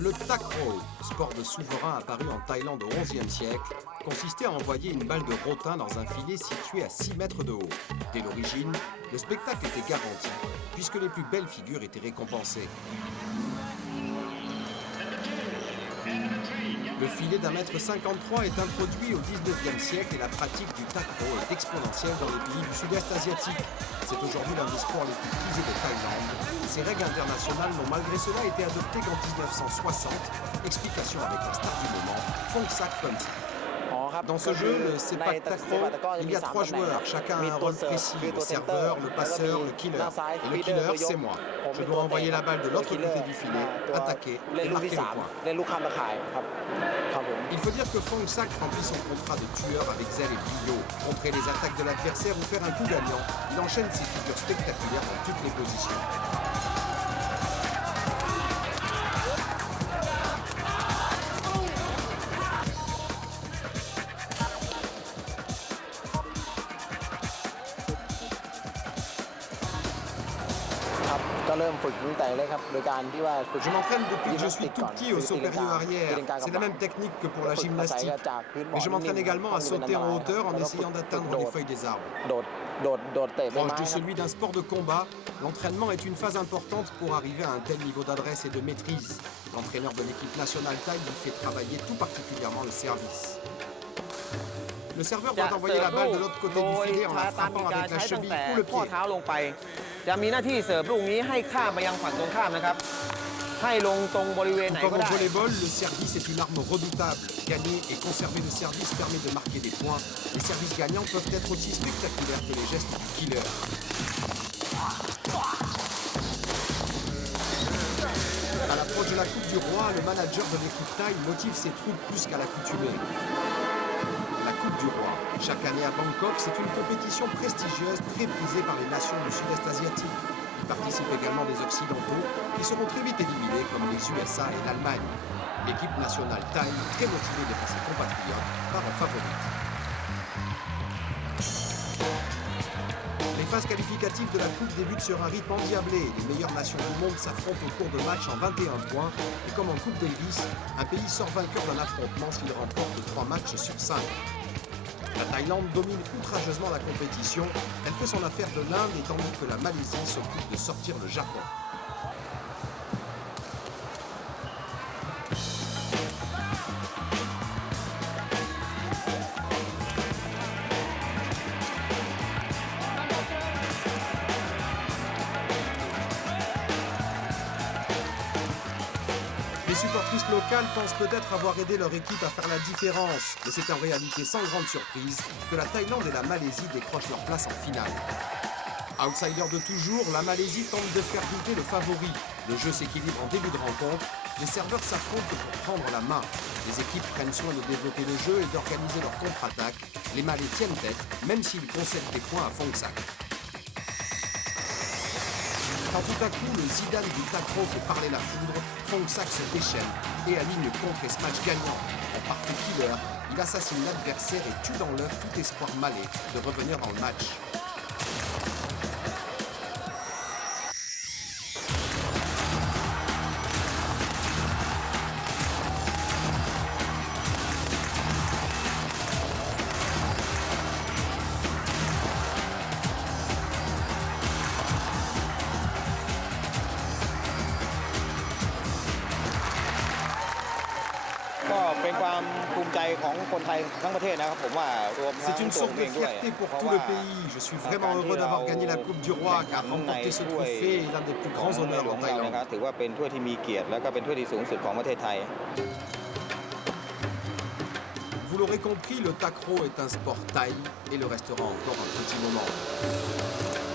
Le takraw, sport de souverain apparu en Thaïlande au XIe siècle, consistait à envoyer une balle de rotin dans un filet situé à 6 mètres de haut. Dès l'origine, le spectacle était garanti, puisque les plus belles figures étaient récompensées. Le filet d'1,53 m est introduit au XIXe siècle et la pratique du takraw est exponentielle dans les pays du sud-est asiatique. C'est aujourd'hui l'un des sports les plus prisés de Thaïlande. Ces règles internationales n'ont malgré cela été adoptées qu'en 1960. Explication avec la star du moment, Phongsak Phongsak. Dans ce jeu, le Sepak Takraw, il y a 3 joueurs, chacun a un rôle précis, le serveur, le passeur, le killer. Et le killer, c'est moi. Je dois envoyer la balle de l'autre côté du filet, attaquer et marquer le point. Il faut dire que Phongsak remplit son contrat de tueur avec zèle et brio. Contrer les attaques de l'adversaire ou faire un coup gagnant, il enchaîne ses figures spectaculaires dans toutes les positions. Je m'entraîne depuis que je suis tout petit au saut périlleux arrière. C'est la même technique que pour la gymnastique. Mais je m'entraîne également à sauter en hauteur en essayant d'atteindre les feuilles des arbres. Proche de celui d'un sport de combat, l'entraînement est une phase importante pour arriver à un tel niveau d'adresse et de maîtrise. L'entraîneur de l'équipe nationale thaï lui fait travailler tout particulièrement le service. Le serveur doit envoyer la balle de l'autre côté du filet en la frappant avec la cheville ou le pied. จะมีหน้าที่เสิร์ฟลูกนี้ให้ข้ามไปยังฝั่งตรงข้ามนะครับให้ลงตรงบริเวณไหน Comme ก็ au ได้ volleyball, le service est une arme redoutable. Gagner et conserver le service permet de marquer des points. Les services gagnants peuvent être aussi spectaculaires que les gestes du killer. À l'approche de la Coupe du Roi, le manager de l'équipe thaï motive ses troupes plus qu'à l'accoutumée. La Coupe du Roi. Chaque année à Bangkok, c'est une compétition prestigieuse très prisée par les nations du sud-est asiatique. Y participent également des Occidentaux qui seront très vite éliminés comme les USA et l'Allemagne. L'équipe nationale thaï, très motivée devant ses compatriotes, part en favorite. Les phases qualificatives de la Coupe débutent sur un rythme endiablé. Les meilleures nations du monde s'affrontent au cours de matchs en 21 points. Et comme en Coupe Davis, un pays sort vainqueur d'un affrontement s'il remporte 3 matchs sur 5. La Thaïlande domine outrageusement la compétition. Elle fait son affaire de l'Inde et tandis que la Malaisie s'occupe de sortir le Japon. Les supportrices locales pensent peut-être avoir aidé leur équipe à faire la différence, mais c'est en réalité sans grande surprise que la Thaïlande et la Malaisie décrochent leur place en finale. Outsider de toujours, la Malaisie tente de faire douter le favori. Le jeu s'équilibre en début de rencontre, les serveurs s'affrontent pour prendre la main. Les équipes prennent soin de développer le jeu et d'organiser leur contre-attaque. Les Malais tiennent tête, même s'ils concèdent des points à Phongsak. Quand tout à coup, le Zidane du takraw fait parler la foudre, Phongsak se déchaîne et aligne contre et smash gagnant. En parfait killer, il assassine l'adversaire et tue dans l'œuf tout espoir malais de revenir dans le match. C'est une source de fierté pour tout le pays. Je suis vraiment heureux d'avoir gagné la Coupe du Roi car remporter ce trophée est l'un des plus grands honneurs en Thaïlande. Vous l'aurez compris, le takraw est un sport thaï et le restera encore un petit moment.